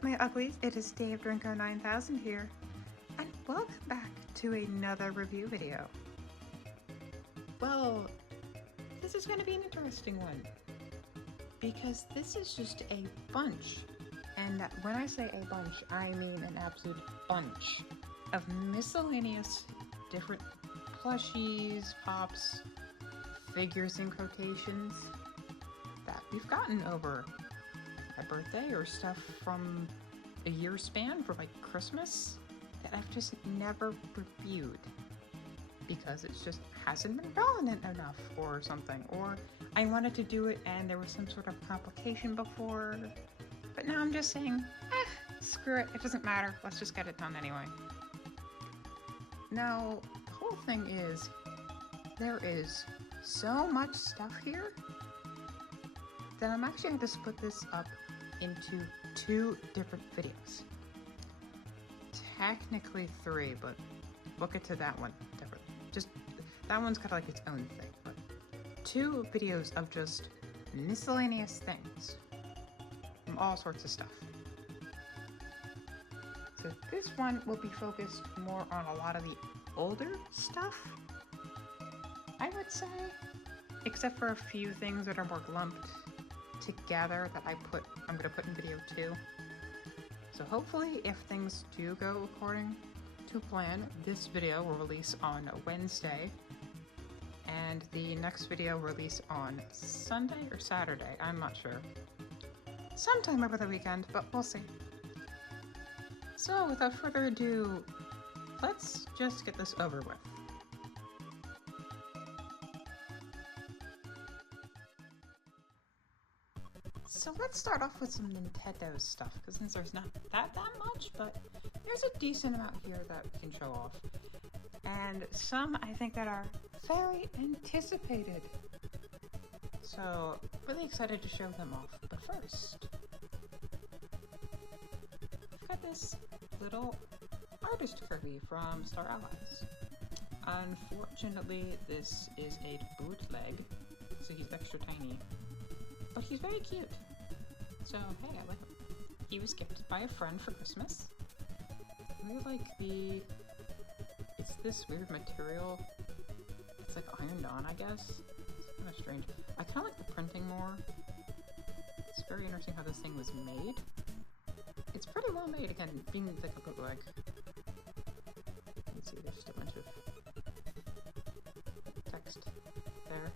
up, my uglies? It is Dave Drinko 9000 here, and welcome back to another review video. Well, this is going to be an interesting one, because this is just a bunch, and when I say a bunch, I mean an absolute bunch of miscellaneous different plushies, pops, figures, and quotations that we've gotten over my birthday or stuff from a year span for like Christmas that I've just never reviewed because it just hasn't been relevant enough or something, or I wanted to do it and there was some sort of complication before, but now I'm just saying, screw it, it doesn't matter, let's just get it done anyway. Now, the whole thing is, there is so much stuff here that I'm actually going to split this up into 2 different videos. Technically 3, but we'll get to that one different. Just, that one's kind of like its own thing, but 2 videos of just miscellaneous things from all sorts of stuff. So this one will be focused more on a lot of the older stuff, I would say, except for a few things that are more lumped together that I'm gonna put in video 2. So hopefully, if things do go according to plan, this video will release on Wednesday, and the next video will release on Sunday or Saturday, I'm not sure. Sometime over the weekend, but we'll see. So without further ado, let's just get this over with. So let's start off with some Nintendo stuff, because since there's not that much, but there's a decent amount here that we can show off. And some I think that are very anticipated. So really excited to show them off. But first, I've got this little artist Kirby from Star Allies. Unfortunately, this is a bootleg, so he's extra tiny. But he's very cute. So, hey, I like him. He was gifted by a friend for Christmas. I really like it's this weird material. It's like ironed on, I guess. It's kind of strange. I kind of like the printing more. It's very interesting how this thing was made. It's pretty well made, again, being like a bootleg. Let's see, there's just a bunch of text there.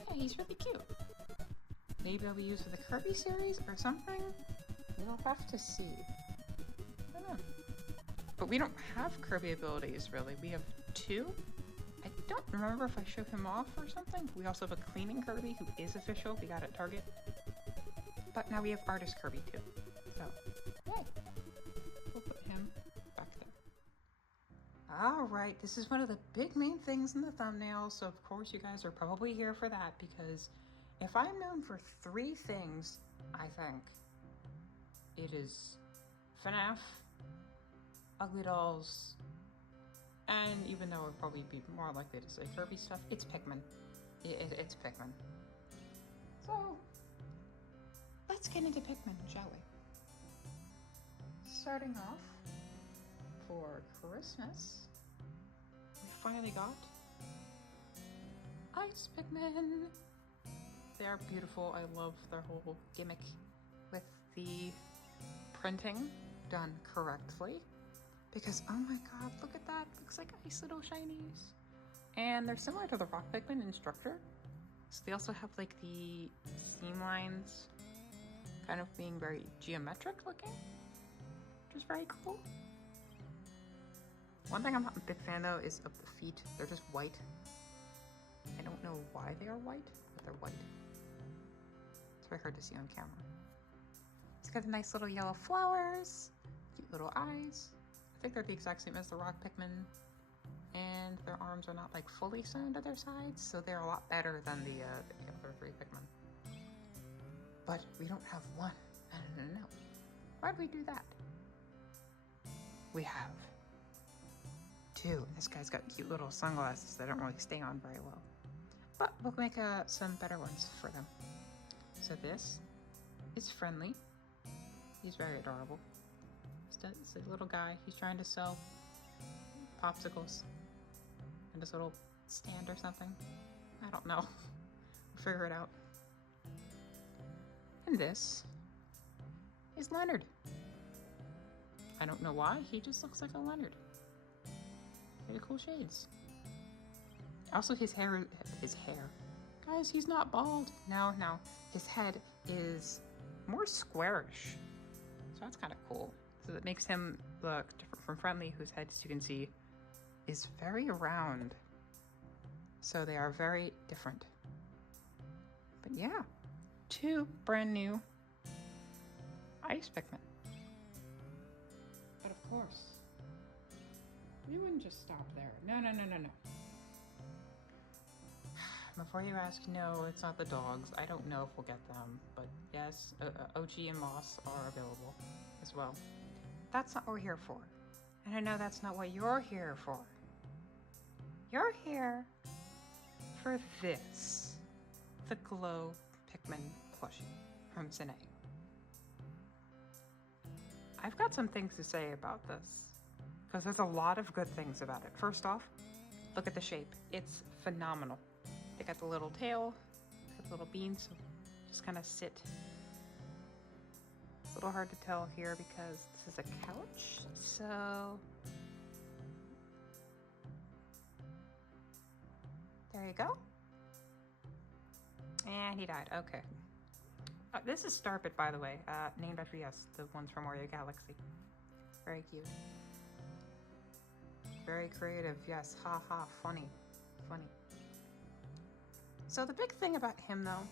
Yeah, he's really cute. Maybe I'll be used for the Kirby series or something? We'll have to see. I don't know. But we don't have Kirby abilities, really. We have 2. I don't remember if I showed him off or something. We also have a cleaning Kirby who is official. We got it at Target. But now we have Artist Kirby, too. So, yay! We'll put him back there. Alright, this is one of the big main things in the thumbnail, so of course you guys are probably here for that, because if I'm known for 3 things, I think, it is Fnaf, Ugly Dolls, and even though I'd probably be more likely to say Kirby stuff, it's Pikmin. It's Pikmin. So, let's get into Pikmin, shall we? Starting off, for Christmas, we finally got Ice Pikmin. They are beautiful. I love their whole gimmick with the printing done correctly. Because, oh my god, look at that. Looks like ice little shinies. And they're similar to the Rock Pikmin in structure. So they also have like the seam lines kind of being very geometric looking, which is very cool. One thing I'm not a big fan though is of the feet. They're just white. I don't know why they are white, but they're white. It's very hard to see on camera. It's got nice little yellow flowers, cute little eyes. I think they're the exact same as the Rock Pikmin, and their arms are not like fully sewn to their sides, so they're a lot better than the other 3 Pikmin. But we don't have 1. No. Why'd we do that? We have 2. This guy's got cute little sunglasses that don't really stay on very well. But we'll make some better ones for them. So this is Friendly. He's very adorable. It's a little guy. He's trying to sell popsicles in this little stand or something. I don't know. We'll figure it out. And this is Leonard. I don't know why. He just looks like a Leonard. Very cool shades. Also, his hair. Guys, he's not bald. No. His head is more squarish. So that's kind of cool. So that makes him look different from Friendly, whose head, as you can see, is very round. So they are very different. But yeah, 2 brand new ice Pikmin. But of course, we wouldn't just stop there. No. Before you ask, no, it's not the dogs. I don't know if we'll get them, but yes, OG and Moss are available as well. That's not what we're here for. And I know that's not what you're here for. You're here for this. The Glow Pikmin plushie from Sine. I've got some things to say about this, because there's a lot of good things about it. First off, look at the shape. It's phenomenal. They got the little tail, the little beans, so just kind of sit. It's a little hard to tell here because this is a couch, so there you go. And he died, okay. This is Starpit, by the way, named after, yes, the ones from Mario Galaxy. Very cute. Very creative, yes, haha, funny. So the big thing about him, though,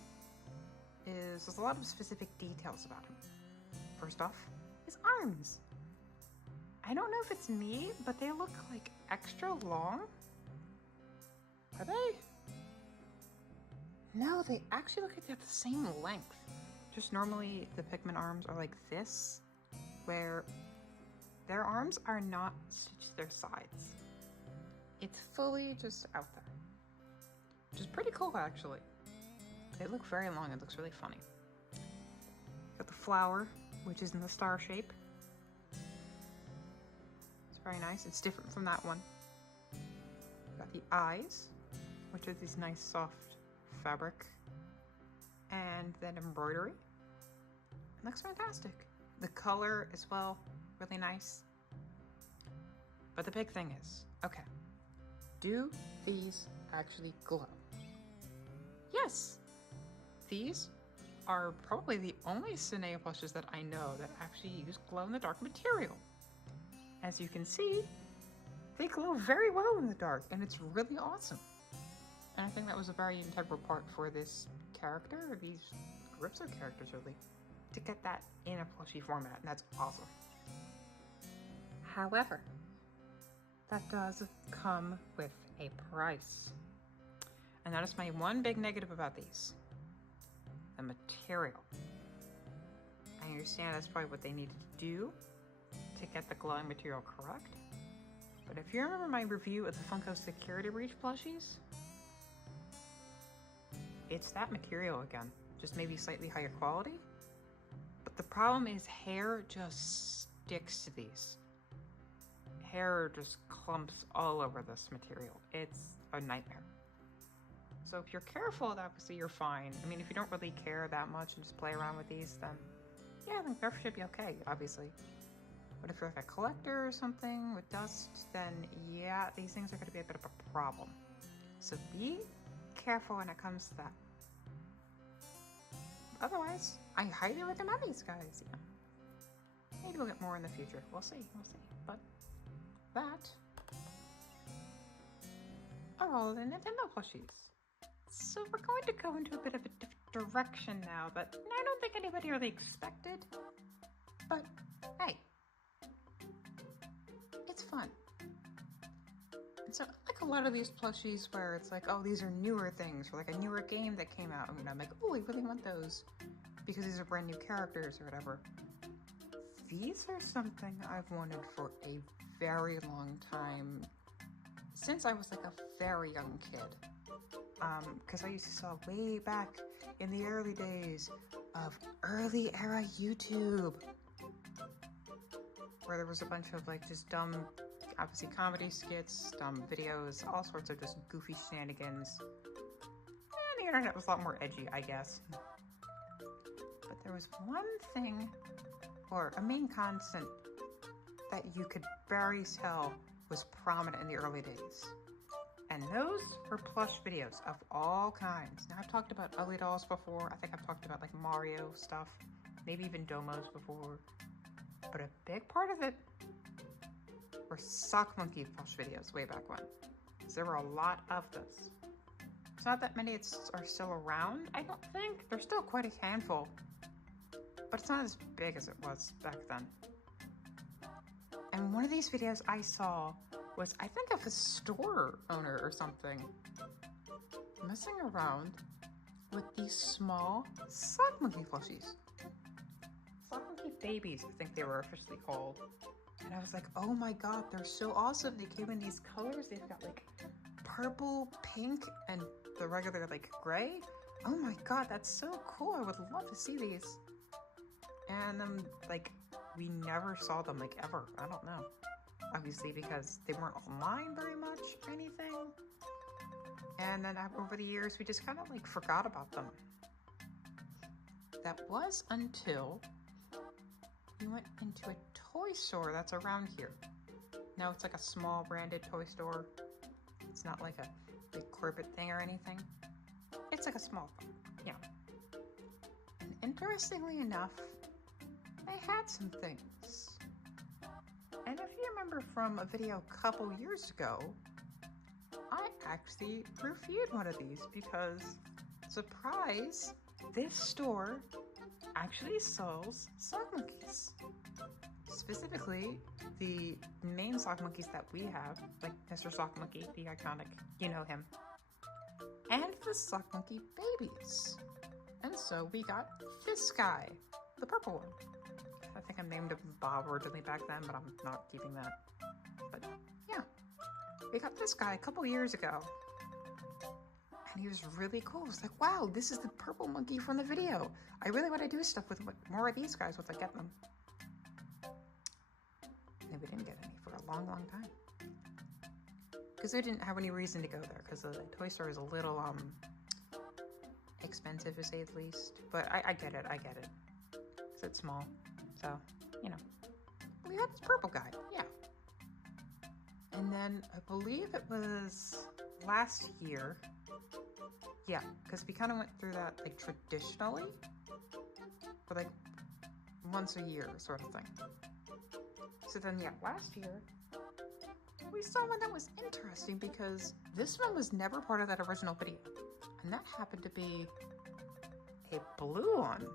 is there's a lot of specific details about him. First off, his arms. I don't know if it's me, but they look like extra long. Are they? No, they actually look like they're the same length. Just normally the Pikmin arms are like this, where their arms are not stitched to their sides. It's fully just out there. Which is pretty cool, actually. They look very long. It looks really funny. Got the flower, which is in the star shape. It's very nice. It's different from that one. Got the eyes, which are these nice soft fabric. And then embroidery. It looks fantastic. The color as well, really nice. But the big thing is, okay, do these actually glow? Yes, these are probably the only Sine plushes that I know that actually use glow-in-the-dark material. As you can see, they glow very well in the dark, and it's really awesome. And I think that was a very integral part for this character, or these groups of characters really, to get that in a plushie format, and that's awesome. However, that does come with a price. And that is my one big negative about these. The material. I understand that's probably what they needed to do to get the glowing material correct. But if you remember my review of the Funko Security Breach plushies, it's that material again, just maybe slightly higher quality. But the problem is hair just sticks to these. Hair just clumps all over this material. It's a nightmare. So if you're careful, obviously you're fine. I mean, if you don't really care that much and just play around with these, then yeah, I think that should be okay, obviously. But if you're like a collector or something with dust, then yeah, these things are going to be a bit of a problem. So be careful when it comes to that. Otherwise, I highly recommend these guys. Yeah. Maybe we'll get more in the future. We'll see. But that are all the Nintendo plushies. So we're going to go into a bit of a different direction now that I don't think anybody really expected. But hey, it's fun. And so like a lot of these plushies where it's like, oh, these are newer things, or like a newer game that came out. I mean, I'm like, oh, I really want those because these are brand new characters or whatever. These are something I've wanted for a very long time, since I was like a very young kid. Because I used to saw way back in the early days of early era YouTube. where there was a bunch of like just dumb, obviously comedy skits, dumb videos, all sorts of just goofy shenanigans. And the internet was a lot more edgy, I guess. But there was one thing, or a main constant, that you could barely tell was prominent in the early days. And those were plush videos of all kinds. Now, I've talked about ugly dolls before. I think I've talked about like Mario stuff, maybe even Domos before. But a big part of it were sock monkey plush videos way back when. So there were a lot of those. It's not that many are still around, I don't think. There's still quite a handful, but it's not as big as it was back then. And one of these videos I saw was, I think, of a store owner or something messing around with these small sock monkey plushies. Sock monkey babies, I think they were officially called. And I was like, oh my god, they're so awesome. They came in these colors. They've got like purple, pink, and the regular like gray. Oh my god, that's so cool. I would love to see these. And like, we never saw them like ever. I don't know. Obviously because they weren't online very much or anything. And then over the years, we just kind of like forgot about them. That was until we went into a toy store that's around here. Now it's like a small branded toy store. It's not like a big corporate thing or anything. It's like a small thing, yeah. And interestingly enough, they had some things. And if you remember from a video a couple years ago, I actually reviewed one of these because, surprise, this store actually sells sock monkeys. Specifically, the main sock monkeys that we have, like Mr. Sock Monkey, the iconic, you know him, and the sock monkey babies. And so we got this guy, the purple one. I think I named him Bob originally back then, but I'm not keeping that. But yeah, we got this guy a couple years ago. And he was really cool. It's like, wow, this is the purple monkey from the video. I really want to do stuff with more of these guys once I get them. And we didn't get any for a long, long time. Because we didn't have any reason to go there, because the toy store is a little expensive, to say the least. But I get it, because it's small. So, you know, we had this purple guy, yeah. And then I believe it was last year. Yeah, because we kind of went through that like traditionally, for like once a year sort of thing. So then, yeah, last year, we saw one that was interesting because this one was never part of that original video. And that happened to be a blue one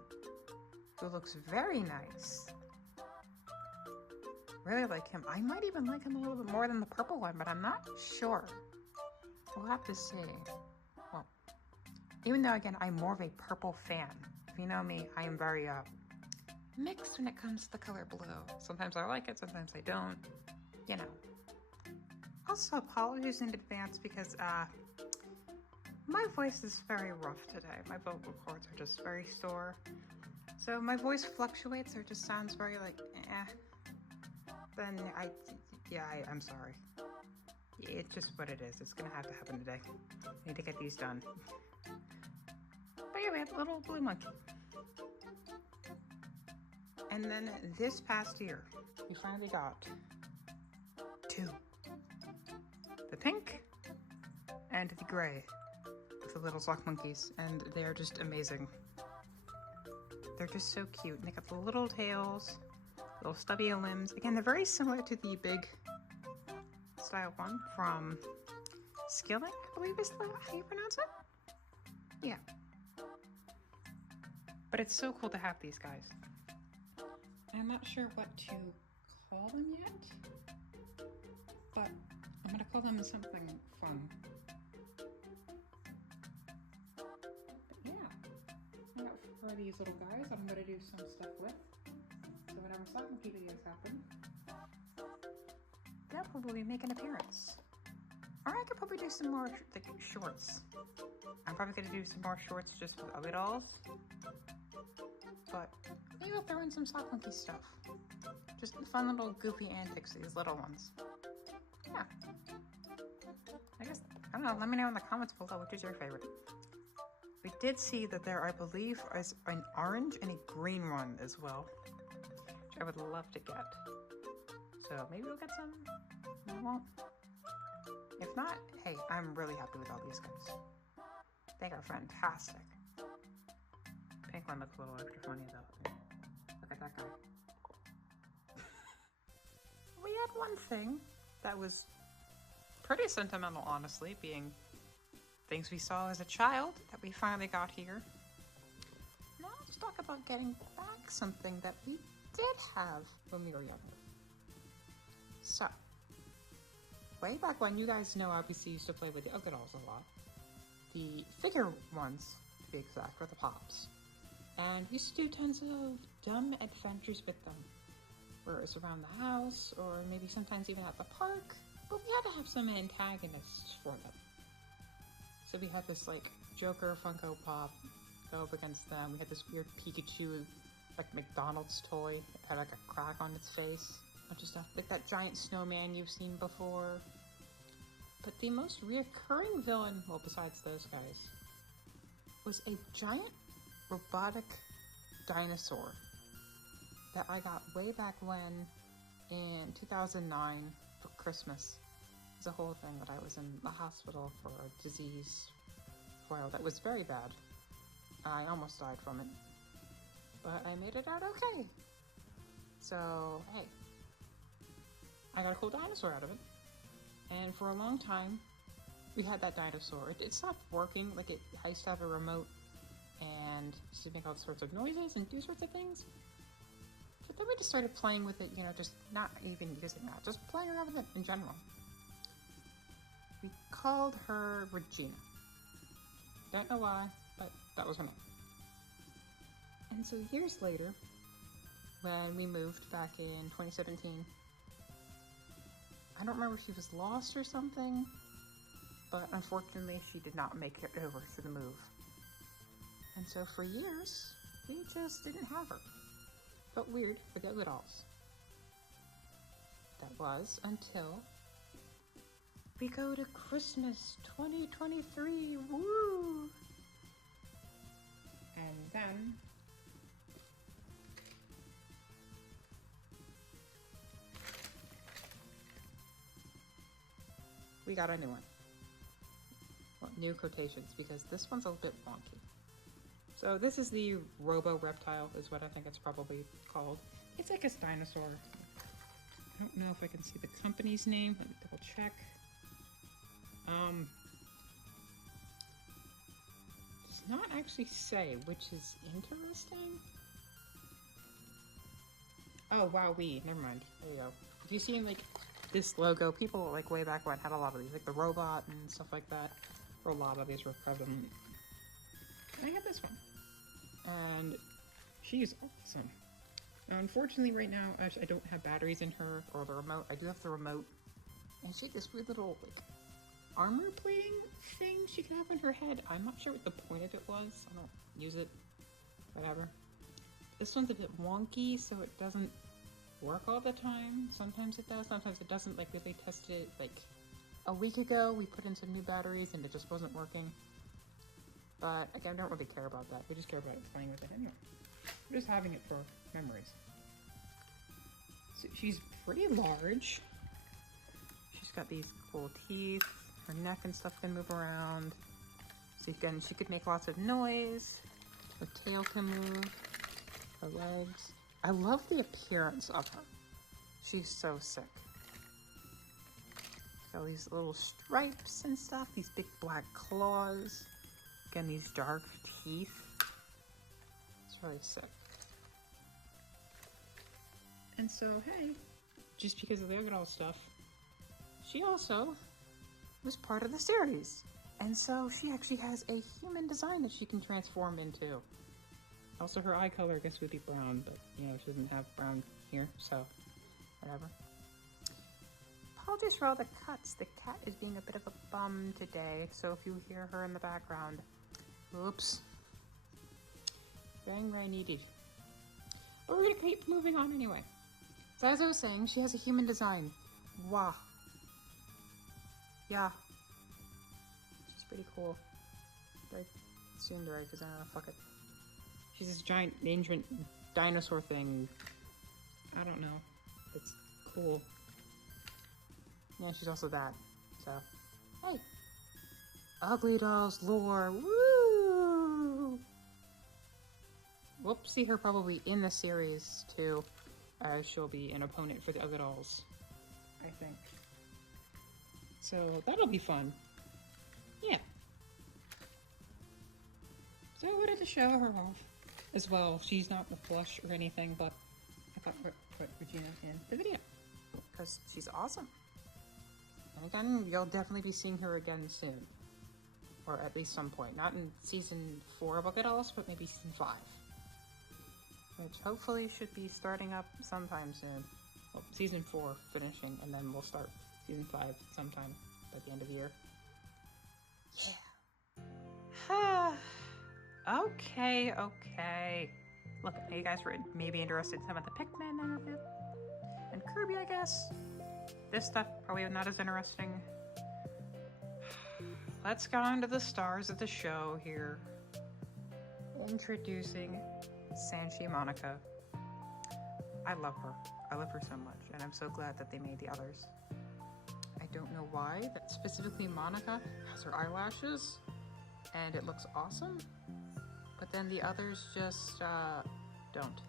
who looks very nice. Really like him. I might even like him a little bit more than the purple one, but I'm not sure. We'll have to see. Well, even though, again, I'm more of a purple fan. If you know me, I am very mixed when it comes to the color blue. Sometimes I like it, sometimes I don't. You know. Also, apologies in advance because my voice is very rough today. My vocal cords are just very sore. So my voice fluctuates, or just sounds very like, eh. Then I'm sorry. It's just what it is. It's gonna have to happen today. I need to get these done. But yeah, we have a little blue monkey. And then this past year, we finally got two. The pink and the gray with the little sock monkeys. And they are just amazing. They're just so cute. And they got the little tails, little stubby limbs. Again, they're very similar to the big style one from Skilling, I believe is how you pronounce it? Yeah. But it's so cool to have these guys. I'm not sure what to call them yet, but I'm gonna call them something fun. But yeah, now for these little guys, I'm gonna do some stuff with. So whenever sock monkey videos happen, they'll probably make an appearance. Or I could probably do some more like shorts. I'm probably gonna do some more shorts just with other dolls. But maybe I'll throw in some sock monkey stuff. Just fun little goofy antics, these little ones. Yeah. I guess, I don't know, let me know in the comments below which is your favorite. We did see that there, I believe, is an orange and a green one as well, which I would love to get. So maybe we'll get some, maybe we won't. If not, hey, I'm really happy with all these guys. They are fantastic. Pink one looks a little extra funny though. Look at that guy. We had one thing that was pretty sentimental, honestly, being things we saw as a child that we finally got here. Now let's talk about getting back something that we did have when we were younger. So, way back when, you guys know, obviously used to play with the Ddlcs a lot. The figure ones, to be exact, were the Pops. And used to do tons of dumb adventures with them. Where it was around the house, or maybe sometimes even at the park. But we had to have some antagonists for them. So we had this like Joker Funko Pop go up against them. We had this weird Pikachu, like McDonald's toy. It had like a crack on its face. Bunch of stuff, like that giant snowman you've seen before. But the most reoccurring villain, well besides those guys, was a giant robotic dinosaur that I got way back when in 2009 for Christmas. It was a whole thing that I was in the hospital for a disease well that was very bad. I almost died from it, but I made it out okay. So hey, I got a cool dinosaur out of it. And for a long time, we had that dinosaur. It stopped working. Like I used to have a remote and used to make all sorts of noises and do sorts of things. But then we just started playing with it, you know, just not even using that, just playing around with it in general. We called her Regina. Don't know why, but that was her name. And so years later, when we moved back in 2017, I don't remember if she was lost or something, but unfortunately she did not make it over to the move. And so for years, we just didn't have her. Felt weird for the Ddlcs. That was until we go to Christmas 2023, woo! And then we got a new one. Well, new quotations, because this one's a little bit wonky. So this is the Robo Reptile, is what I think it's probably called. It's like a dinosaur. I don't know if I can see the company's name. Let me double check. Does not actually say, which is interesting. Oh, wowee, never mind. There you go. If you see like this logo, people like way back when had a lot of these, like the robot and stuff like that. A lot of these were prevalent. I had this one. And she's awesome. Now, unfortunately, right now, actually, I don't have batteries in her or the remote. I do have the remote. And she had this weird little, like, armor plating thing she can have on her head. I'm not sure what the point of it was. I don't use it. Whatever. This one's a bit wonky, so it doesn't work all the time. Sometimes it does, sometimes it doesn't. Like, they tested it, like, a week ago. We put in some new batteries, and it just wasn't working. But again, I don't really care about that. We just care about playing with it anyway. We're just having it for memories. So she's pretty large. She's got these cool teeth. Her neck and stuff can move around. So again, she could make lots of noise. Her tail can move. Her legs. I love the appearance of her. She's so sick. Got these little stripes and stuff. These big black claws. Again, these dark teeth. It's really sick. And so, hey, just because of the Ddlc stuff, she also was part of the series. And so she actually has a human design that she can transform into. Also, her eye color, I guess, would be brown, but, you know, she doesn't have brown here, so whatever. Apologies for all the cuts. The cat is being a bit of a bum today, so if you hear her in the background, oops. Bang where I needed. But we're gonna keep moving on anyway. So as I was saying, she has a human design. Wow. Yeah. She's pretty cool. Very tsundere, because I don't know, fuck it. She's this giant ancient dinosaur thing. I don't know. It's cool. Yeah, she's also that. So, hey. Ugly Dolls lore. Woo! We'll see her probably in the series too, as she'll be an opponent for the Ugly Dolls, I think. So that'll be fun. Yeah. So I wanted to show her off as well. She's not the plush or anything, but I thought I'd put Regina in the video because she's awesome. And again, you'll definitely be seeing her again soon. Or at least some point. Not in season 4 of Ugly Dolls, but maybe season 5. Which hopefully should be starting up sometime soon. Well, season 4 finishing, and then we'll start season 5 sometime by the end of the year. Yeah. Okay. Look, you guys were maybe interested in some of the Pikmin and Kirby, I guess. This stuff probably not as interesting. Let's go on to the stars of the show here. Introducing Sanchi Monica. I love her. I love her so much, and I'm so glad that they made the others. I don't know why, that specifically Monica has her eyelashes, and it looks awesome, but then the others just don't.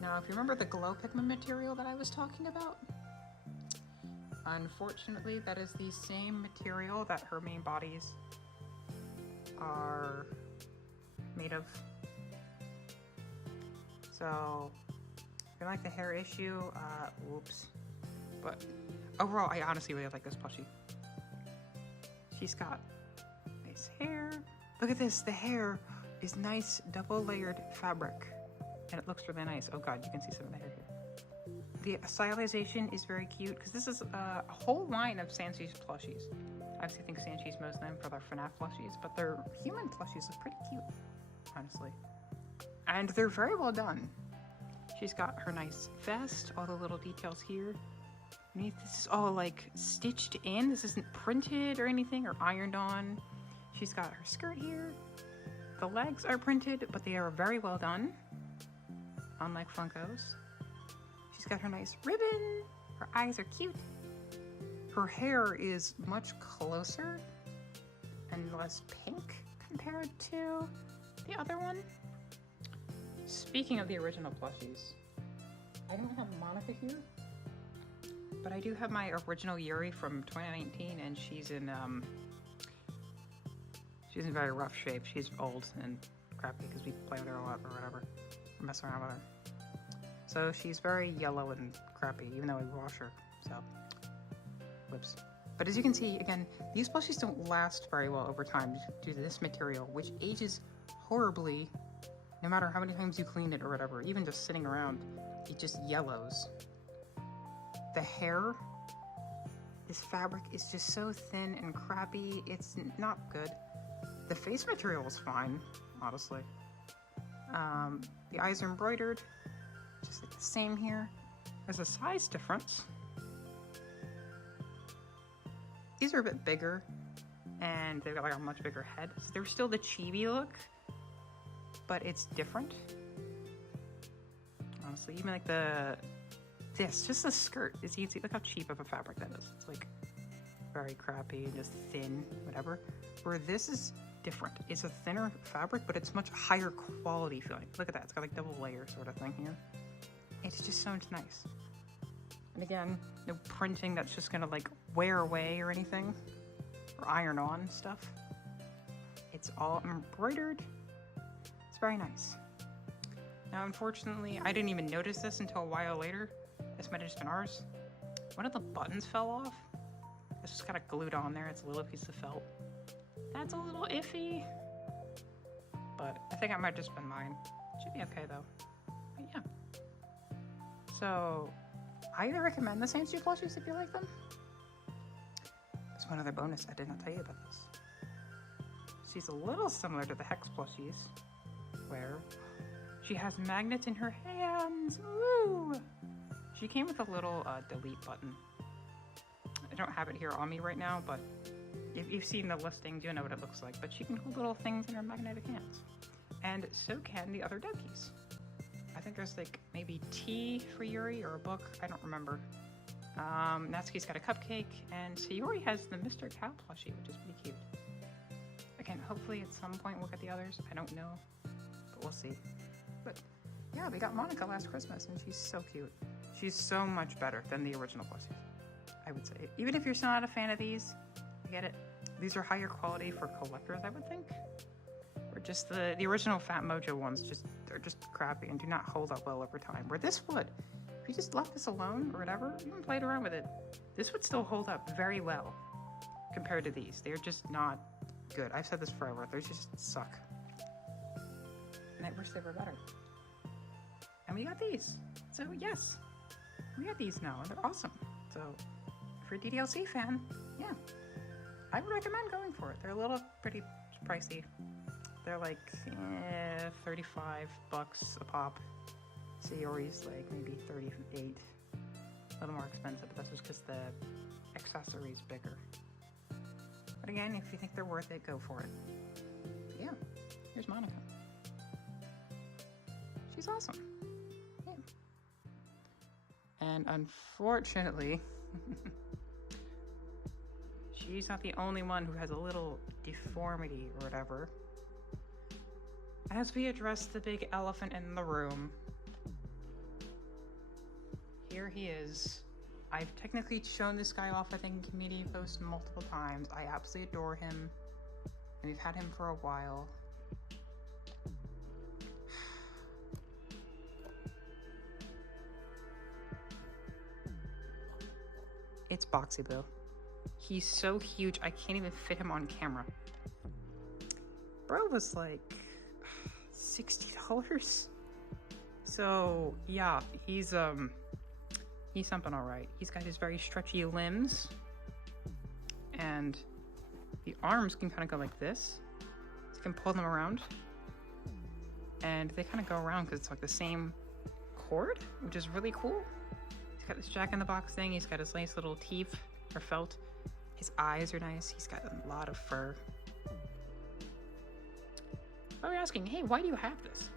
Now, if you remember the glow Pikmin material that I was talking about, unfortunately, that is the same material that her main bodies are made of. So, if you like the hair issue, whoops. But overall, I honestly really like this plushie. She's got nice hair. Look at this, the hair is nice double layered fabric. And it looks really nice. Oh god, you can see some of the hair here. The stylization is very cute because this is a whole line of Sanchi's plushies. I obviously think Sanchi's most known for their Fnaf plushies, but their human plushies look pretty cute, honestly. And they're very well done. She's got her nice vest, all the little details here. This is all like stitched in. This isn't printed or anything or ironed on. She's got her skirt here. The legs are printed, but they are very well done, unlike Funko's. She's got her nice ribbon. Her eyes are cute. Her hair is much closer and less pink compared to the other one. Speaking of the original plushies, I don't have Monica here, but I do have my original Yuri from 2019, and she's in very rough shape. She's old and crappy because we play with her a lot or whatever, or mess around with her. So she's very yellow and crappy, even though we wash her, so, whoops. But as you can see, again, these plushies don't last very well over time due to this material, which ages horribly no matter how many times you clean it or whatever. Even just sitting around, it just yellows. The hair, this fabric is just so thin and crappy, it's not good. The face material is fine, honestly. The eyes are embroidered, just like the same here. There's a size difference. These are a bit bigger, and they've got like a much bigger head. So they're still the chibi look, but it's different. Honestly, even like just the skirt. As you can see, look how cheap of a fabric that is. It's like very crappy and just thin, whatever. Where this is different. It's a thinner fabric, but it's much higher quality feeling. Look at that, it's got like double layer sort of thing here. It's just so nice. And again, no printing that's just gonna like wear away or anything, or iron on stuff. It's all embroidered. It's very nice. Now, unfortunately, I didn't even notice this until a while later. This might have just been ours. One of the buttons fell off. It's just kind of glued on there. It's a little piece of felt. That's a little iffy. But I think it might have just been mine. Should be okay though. But yeah. So, I recommend the Sanchi plushies if you like them. There's one other bonus. I did not tell you about this. She's a little similar to the Hex plushies, where she has magnets in her hands. Woo! She came with a little delete button. I don't have it here on me right now, but if you've seen the listings, you know what it looks like. But she can hold little things in her magnetic hands. And so can the other Ddlcs. I think there's like maybe tea for Yuri or a book. I don't remember. Natsuki's got a cupcake, and Sayori has the Mr. Cow plushie, which is pretty cute. Again, hopefully at some point we'll get the others. I don't know, but we'll see. But yeah, we got Monica last Christmas, and she's so cute. She's so much better than the original plushies, I would say. Even if you're still not a fan of these, I get it. These are higher quality for collectors, I would think. Or just the original Fat Mojo ones, they're just crappy and do not hold up well over time. Where this would, if you just left this alone or whatever, even played around with it, this would still hold up very well compared to these. They're just not good. I've said this forever. They just suck. And I wish they were better. And we got these. So yes, we got these now, and they're awesome. So if you're a Ddlc fan, yeah, I would recommend going for it. They're a little pretty pricey. They're like $35 a pop. Sayori's like maybe 38. A little more expensive, but that's just because the accessory's bigger. But again, if you think they're worth it, go for it. But yeah, here's Monica. She's awesome. Yeah. And unfortunately, she's not the only one who has a little deformity or whatever. As we address the big elephant in the room, here he is. I've technically shown this guy off, I think, in community posts multiple times. I absolutely adore him, and we've had him for a while. It's Boxy Boo. He's so huge, I can't even fit him on camera. Bro was like $60. So yeah, he's something all right. He's got his very stretchy limbs, and the arms can kind of go like this. So you can pull them around, and they kind of go around because it's like the same cord, which is really cool. He's got this Jack-in-the-Box thing. He's got his nice little teeth or felt. His eyes are nice. He's got a lot of fur. Probably asking, hey, why do you have this?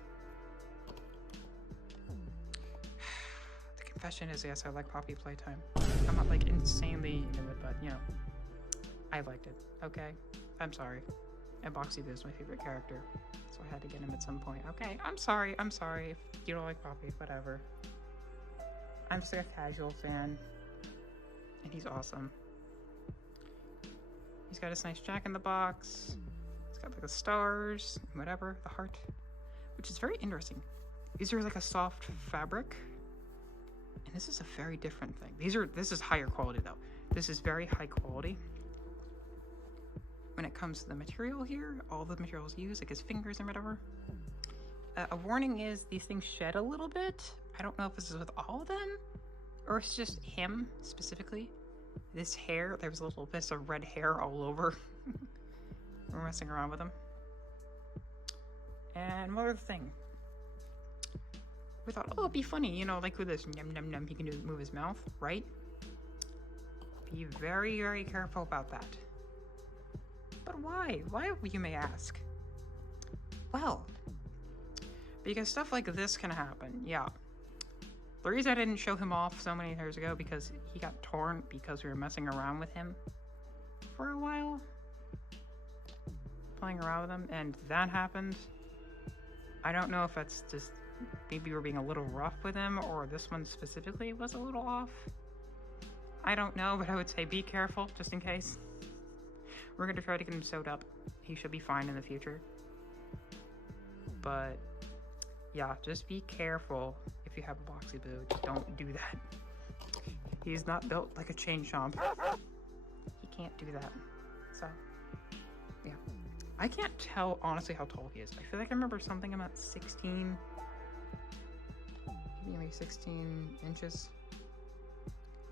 The confession is, yes, I like Poppy Playtime. I'm not like insanely into it, but you know, I liked it. Okay, I'm sorry. And Boxy Boo is my favorite character, so I had to get him at some point. Okay, I'm sorry if you don't like Poppy, whatever. I'm just like a casual fan, and he's awesome. He's got his nice Jack-in-the-Box. It's got like the stars, whatever, the heart, which is very interesting. These are like a soft fabric, and this is a very different thing. This is higher quality though. This is very high quality. When it comes to the material here, all the materials used, like his fingers and whatever. A warning is these things shed a little bit. I don't know if this is with all of them, or it's just him specifically. This hair, there was a little bit of red hair all over. We're messing around with him. And one other thing. We thought, oh, it'd be funny, you know, like with this num num num, he can move his mouth, right? Be very, very careful about that. But why? Why, you may ask? Well, because stuff like this can happen, yeah. The reason I didn't show him off so many years ago, because he got torn because we were messing around with him for a while. Playing around with him, and that happened. I don't know if that's just maybe we're being a little rough with him, or this one specifically was a little off. I don't know, but I would say be careful just in case. We're gonna try to get him sewed up. He should be fine in the future. But yeah, just be careful if you have a Boxy Boo. Just don't do that. He's not built like a chain chomp. He can't do that. So yeah. I can't tell honestly how tall he is. I feel like I remember something about 16, maybe 16 inches.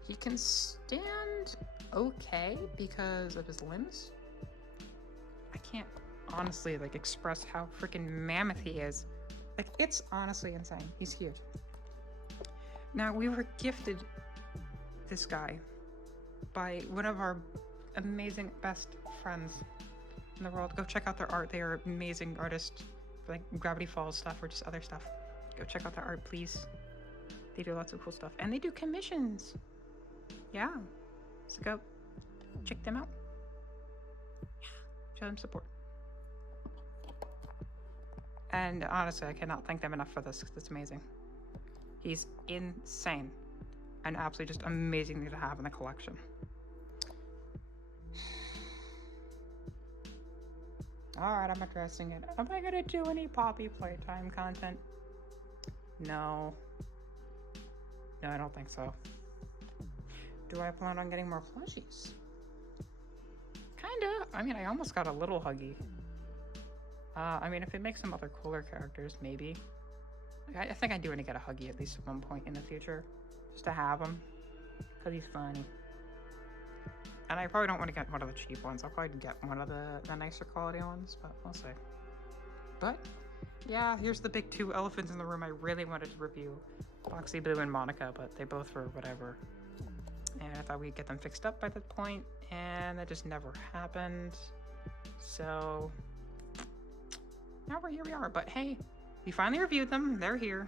He can stand okay because of his limbs. I can't honestly like express how freaking mammoth he is. Like, it's honestly insane. He's huge. Now, we were gifted this guy by one of our amazing best friends in the world. Go check out their art. They are amazing artists for like Gravity Falls stuff or just other stuff. Go check out their art, please. They do lots of cool stuff. And they do commissions. Yeah. So go check them out. Yeah. Show them support. And honestly, I cannot thank them enough for this. It's amazing. He's insane. And absolutely just amazing to have in the collection. Alright, I'm addressing it. Am I gonna do any Poppy Playtime content? No. No, I don't think so. Do I plan on getting more plushies? Kinda. I mean, I almost got a little Huggy. I mean, if it makes some other cooler characters, maybe. I think I do want to get a Huggy at least at one point in the future. Just to have him. Because he's funny. And I probably don't want to get one of the cheap ones. I'll probably get one of the nicer quality ones, but we'll see. But, yeah, here's the big two elephants in the room I really wanted to review. Foxy Boo and Monica, but they both were whatever. And I thought we'd get them fixed up by that point, and that just never happened. So, now here we are. But hey, we finally reviewed them. They're here.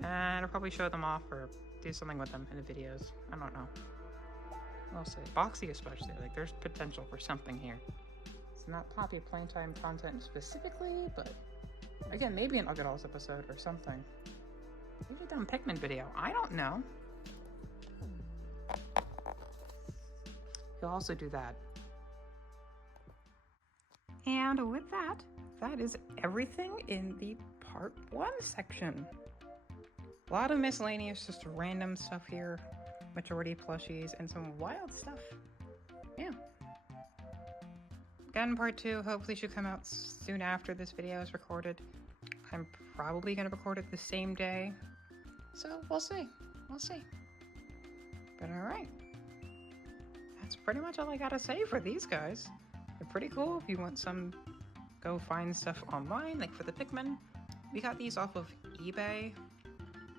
And I'll probably show them off or do something with them in the videos. I don't know. We'll see. Boxy especially. Like, there's potential for something here. It's not Poppy Playtime content specifically, but again, maybe an Ddlc episode or something. Maybe a dumb Pikmin video. I don't know. He'll also do that. And with that, that is everything in the part 1 section. A lot of miscellaneous, just random stuff here. Majority plushies and some wild stuff. Yeah. Again, part 2 hopefully should come out soon after this video is recorded. I'm probably going to record it the same day. So we'll see. We'll see. But alright. That's pretty much all I gotta say for these guys. They're pretty cool. If you want some, go find stuff online, like for the Pikmin. We got these off of eBay.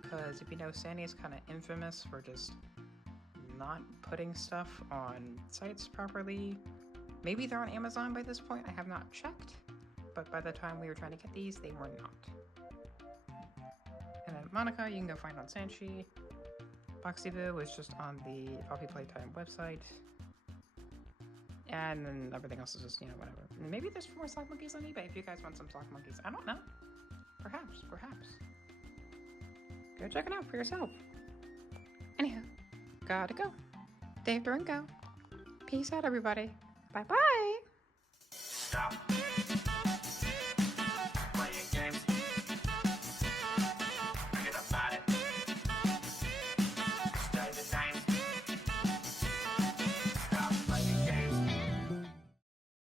Because if you know, Sandy is kind of infamous for just not putting stuff on sites properly. Maybe they're on Amazon by this point. I have not checked. But by the time we were trying to get these, they were not. And then Monica, you can go find on Sanchi. Foxy Boo is just on the Poppy Playtime website. And then everything else is just, you know, whatever. And maybe there's more sock monkeys on eBay if you guys want some sock monkeys. I don't know. Perhaps. Go check it out for yourself. Anyhow, gotta go. Dave Durango. Peace out, everybody. Bye-bye. Stop.